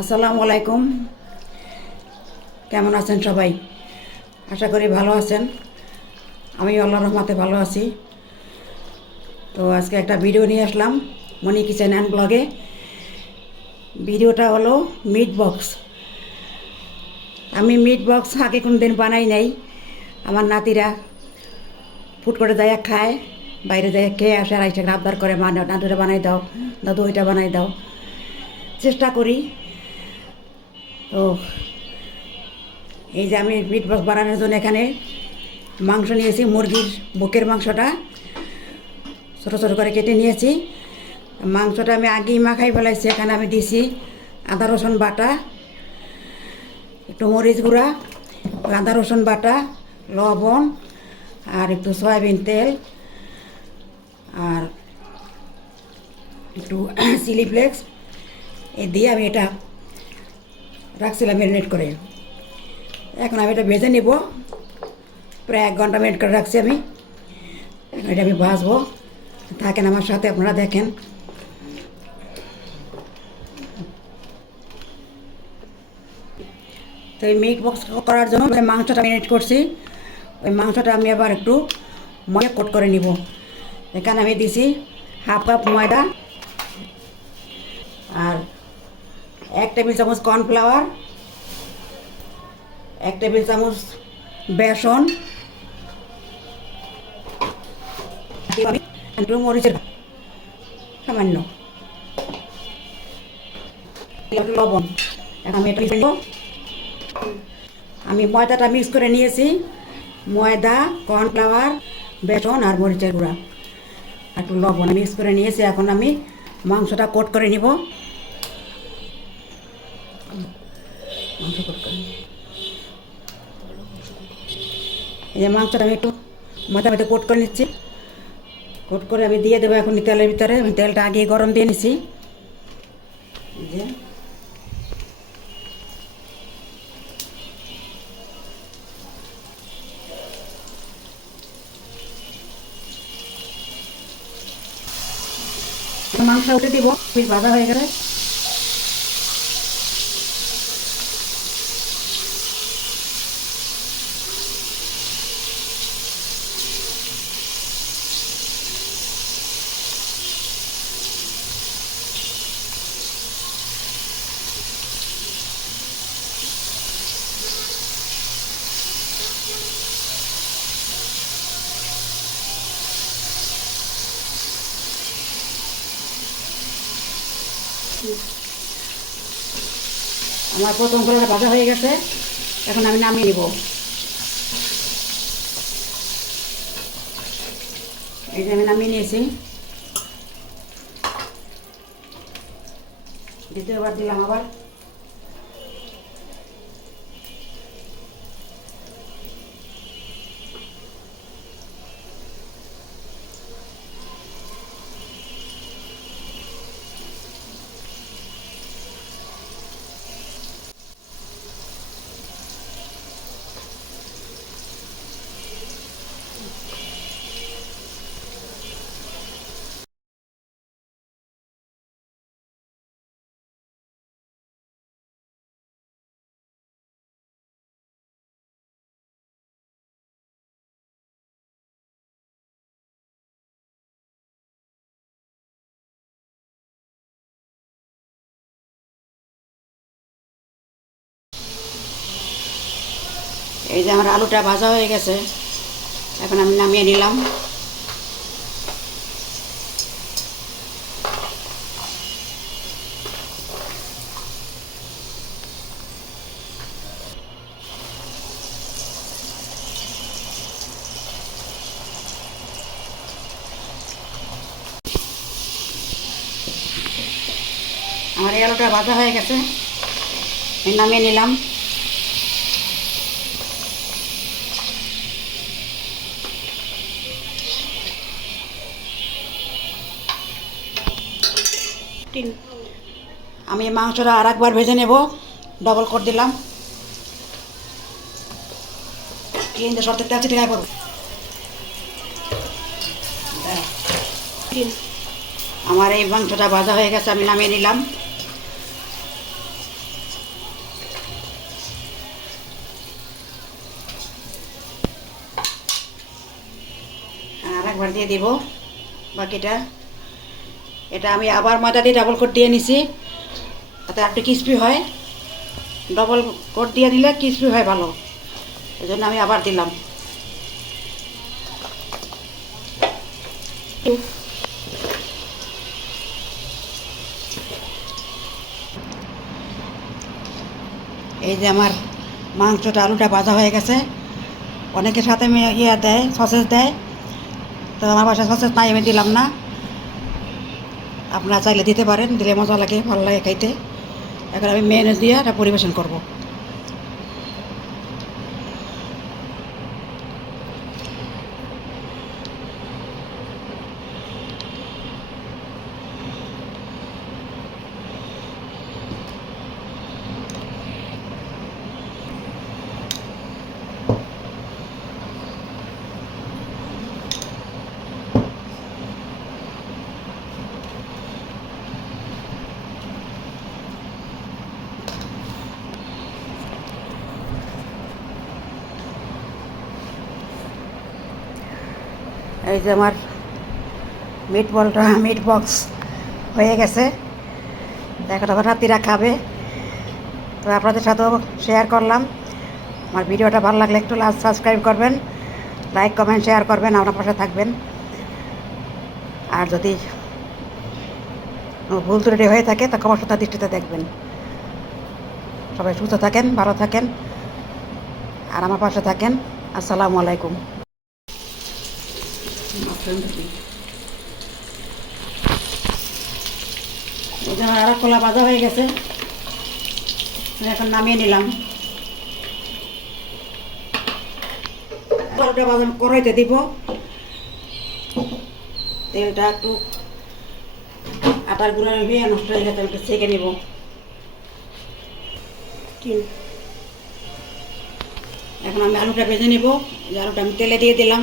আসসালামু আলাইকুম। কেমন আছেন সবাই? আশা করি ভালো আছেন। আমি আল্লাহর রহমতে ভালো আছি। তো আজকে একটা ভিডিও নিয়ে আসলাম মনি কিচেন অ্যান্ড ব্লগে। ভিডিওটা হলো মিট বক্স। আমি মিট বক্স আগে কোনো দিন বানাই নাই। আমার নাতিরা ফুট করে যায় খায়, বাইরে যায় খেয়ে আসে, আর এসে আবদার করে, মা নাটুটা বানাই দাও, দাদু ওইটা বানাই দাও। চেষ্টা করি। তো এই যে আমি মিট বক্স বানানোর জন্য এখানে মাংস নিয়েছি, মুরগির বুকের মাংসটা ছোটো ছোটো করে কেটে নিয়েছি। মাংসটা আমি আগেই মাখাই ফেলাইছি। এখানে আমি দিছি আদা রসুন বাটা, একটু মরিচ গুঁড়া, আদা রসুন বাটা, লবণ, আর একটু সয়াবিন তেল, আর একটু চিলি ফ্লেক্স এই দিয়ে আমি এটা রাখছিলাম ম্যারিনেট করে। এখন আমি এটা ভেজে নেব। প্রায় 1 ঘন্টা ম্যারিনেট করে রাখছি আমি। এটা আমি ভাজবো, থাকেন আমার সাথে, আপনারা দেখেন। তো এই মিট বক্স করার জন্য মাংসটা ম্যারিনেট করছি। ওই মাংসটা আমি আবার একটু ময়দা কোট করে নিব। এখানে আমি দিছি 1/2 কাপ ময়দা, আর 1 টেবিল চামচ কর্নফ্লাওয়ার, 1 টেবিল চামচ বেসন, একটু মরিচের সামান্য, লবণ। এখন আমি এটা নিব। আমি ময়দাটা মিক্স করে নিয়েছি। ময়দা, কর্নফ্লাওয়ার, বেসন আর মরিচের গুঁড়া, একটু লবণ মিক্স করে নিয়েছি। এখন আমি মাংসটা কোট করে নিব। মাংস কোট করে এই যে মাংসটা আমি একটু ময়দা মধ্যে কোট করে নিচ্ছি। কোট করে আমি দিয়ে দেবো এখন তেলের ভিতরে। আমি তেলটা আগে গরম দিয়ে নিছি। যে মাংস উঠে দিব, পিস ভাজা হয়ে গেলে। আমার প্রথম করে ভাজা হয়ে গেছে। এখন আমি নামিয়ে নিব। এই যে আমি নামিয়ে নিয়েছি। দ্বিতীয়বার দিলাম আবার। এই যে আমার আলুটা ভাজা হয়ে গেছে। এখন আমি নামিয়ে নিলাম। আমার এই আলুটা ভাজা হয়ে গেছে, নামিয়ে নিলাম। আমি মাংসটা আর একবার ভেজে নেব। ডবল করে দিলাম। কিন্তু সরতে আছে ঠিক করো। আমার এই মাংসটা ভাজা হয়ে গেছে, আমি নামিয়ে নিলাম। একবার দিয়ে দিব বাকিটা। এটা আমি আবার ময়দা দিয়ে ডাবল কোট দিয়ে নিছি, তাতে একটু ক্রিস্পি হয়। ডবল কোট দিয়ে দিলে ক্রিস্পি হয় ভালো, এই জন্য আমি আবার দিলাম। এই যে আমার মাংসটা আলুটা ভাজা হয়ে গেছে। অনেকের সাথে ইয়ে দেয়, সসেস দেয়, তো আমার বাসায় সসেস নাই, আমি দিলাম না। আপনারা চাইলে দিতে পারেন, দিলে মজা লাগে, ভালো লাগে খাইতে। এখন আমি মেয়োনেজ দিয়ে এটা পরিবেশন করব। এই যে আমার মিট বক্স হয়ে গেছে, এখন আবার রাত্রিরা খাবে। তো আপনাদের সাথেও শেয়ার করলাম। আমার ভিডিওটা ভালো লাগলে একটু সাবস্ক্রাইব করবেন, লাইক কমেন্ট শেয়ার করবেন, আপনার পাশে থাকবেন। আর যদি ভুল ত্রুটি হয়ে থাকে তা ক্ষমাসুতা দৃষ্টিতে দেখবেন। সবাই সুস্থ থাকেন, ভালো থাকেন, আর আমার পাশে থাকেন। আসসালামু আলাইকুম। এই যে আর কলা ভাজা হয়ে গেছে, এখন নামিয়ে নিলাম। আলুটা ভাজা কড়াইতে দিব, তেলটা একটু আটার গুঁড়া হয়ে নষ্ট হয়ে গেছে, একটু সেঁকে নেব। এখন আমি আলুটা ভেজে নেব। আলুটা আমি তেলে দিয়ে দিলাম।